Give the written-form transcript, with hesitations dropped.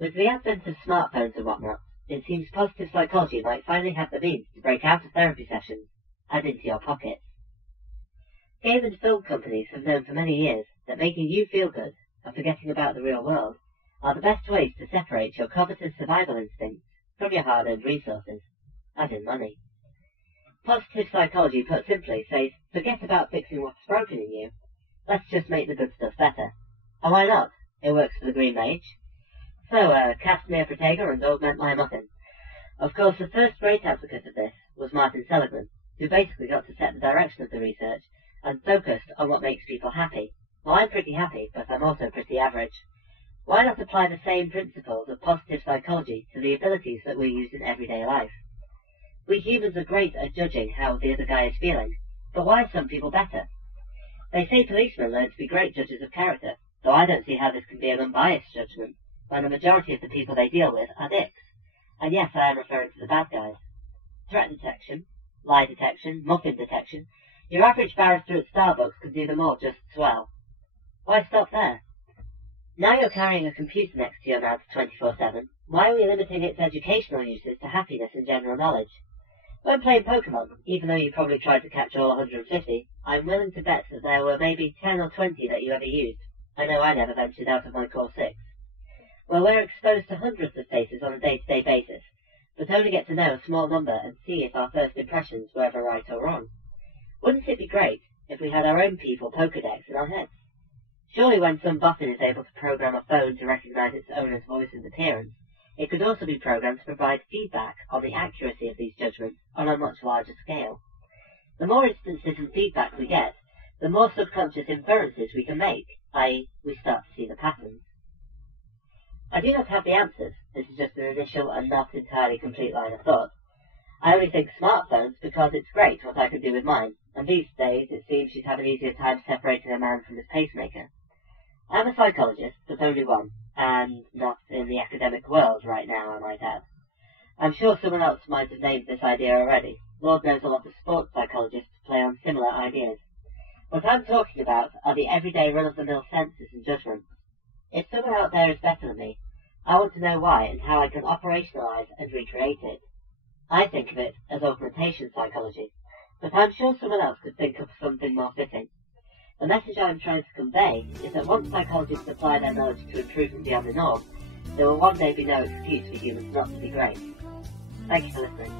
With the advent of smartphones and whatnot, it seems positive psychology might finally have the means to break out of therapy sessions and into your pockets. Game and film companies have known for many years that making you feel good and forgetting about the real world are the best ways to separate your covetous survival instincts from your hard-earned resources, as in money. Positive psychology, put simply, says, forget about fixing what's broken in you. Let's just make the good stuff better. And why not? It works for the Green Mage. So, cast me a Protega and augment my muffin. Of course, the first great advocate of this was Martin Seligman, who basically got to set the direction of the research and focused on what makes people happy. Well, I'm pretty happy, but I'm also pretty average. Why not apply the same principles of positive psychology to the abilities that we use in everyday life? We humans are great at judging how the other guy is feeling, but why are some people better? They say policemen learn to be great judges of character, though I don't see how this can be an unbiased judgment, when the majority of the people they deal with are dicks. And yes, I am referring to the bad guys. Threat detection, lie detection, muffin detection. Your average barrister at Starbucks could do them all just as well. Why stop there? Now you're carrying a computer next to your mouth 24/7, why are we limiting its educational uses to happiness and general knowledge? When playing Pokemon, even though you probably tried to catch all 150, I'm willing to bet that there were maybe 10 or 20 that you ever used. I know I never ventured out of my core 6. Well, we're exposed to hundreds of faces on a day-to-day basis, but only get to know a small number and see if our first impressions were ever right or wrong. Wouldn't it be great if we had our own people Pokedex in our heads? Surely when some boffin is able to program a phone to recognize its owner's voice and appearance, it could also be programmed to provide feedback on the accuracy of these judgments on a much larger scale. The more instances and feedback we get, the more subconscious inferences we can make, i.e., we start to see the patterns. I do not have the answers. This is just an initial and not entirely complete line of thought. I only think smartphones because it's great what I can do with mine, and these days it seems you'd have an easier time separating a man from his pacemaker. I'm a psychologist, but only one, and not in the academic world right now, I might add. I'm sure someone else might have named this idea already. Lord knows a lot of sports psychologists play on similar ideas. What I'm talking about are the everyday run-of-the-mill senses and judgments. If someone out there is better than me, I want to know why and how I can operationalize and recreate it. I think of it as augmentation psychology, but I'm sure someone else could think of something more fitting. The message I'm trying to convey is that once psychologists apply their knowledge to improvement beyond the norm, there will one day be no excuse for humans not to be great. Thank you for listening.